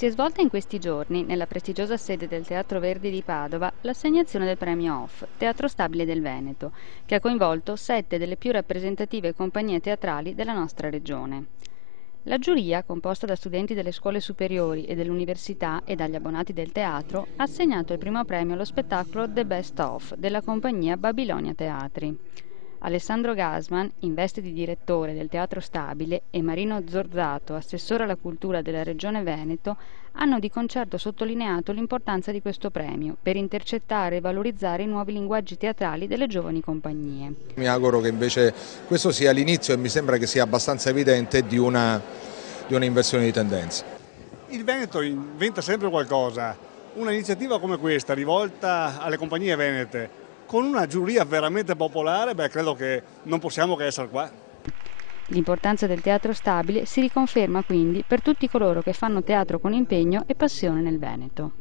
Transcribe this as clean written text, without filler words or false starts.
Si è svolta in questi giorni, nella prestigiosa sede del Teatro Verdi di Padova, l'assegnazione del premio OFF, Teatro Stabile del Veneto, che ha coinvolto 7 delle più rappresentative compagnie teatrali della nostra regione. La giuria, composta da studenti delle scuole superiori e dell'università e dagli abbonati del teatro, ha assegnato il primo premio allo spettacolo The Best Of della compagnia Babilonia Teatri. Alessandro Gasman, in veste di direttore del Teatro Stabile, e Marino Zorzato, assessore alla cultura della Regione Veneto, hanno di concerto sottolineato l'importanza di questo premio per intercettare e valorizzare i nuovi linguaggi teatrali delle giovani compagnie. Mi auguro che invece questo sia l'inizio, e mi sembra che sia abbastanza evidente, di una inversione di tendenza. Il Veneto inventa sempre qualcosa. Un'iniziativa come questa, rivolta alle compagnie venete, con una giuria veramente popolare, credo che non possiamo che essere qua. L'importanza del teatro stabile si riconferma quindi per tutti coloro che fanno teatro con impegno e passione nel Veneto.